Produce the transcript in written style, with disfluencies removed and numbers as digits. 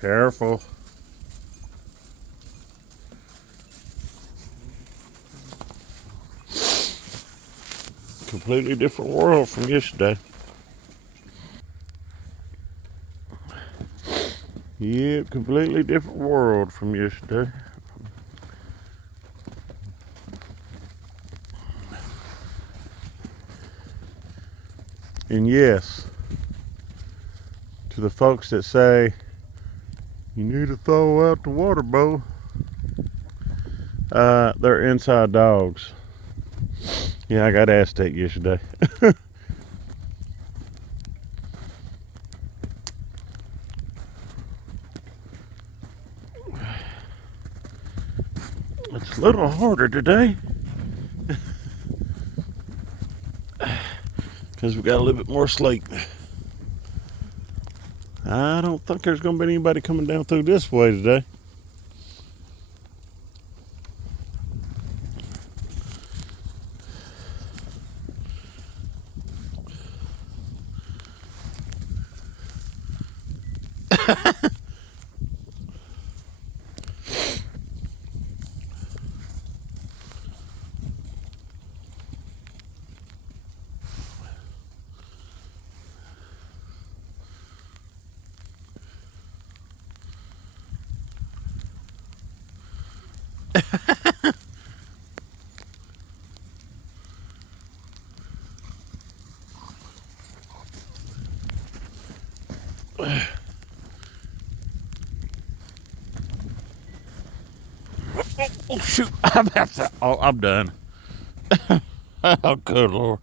Careful. Completely different world from yesterday. Yeah, completely different world from yesterday. And yes, to the folks that say, you need to throw out the water, Bo. They're inside dogs. Yeah, I got asked that yesterday. It's a little harder today because we got a little bit more sleep. I don't think there's going to be anybody coming down through this way today. Oh, shoot. I'm done. Oh, good Lord.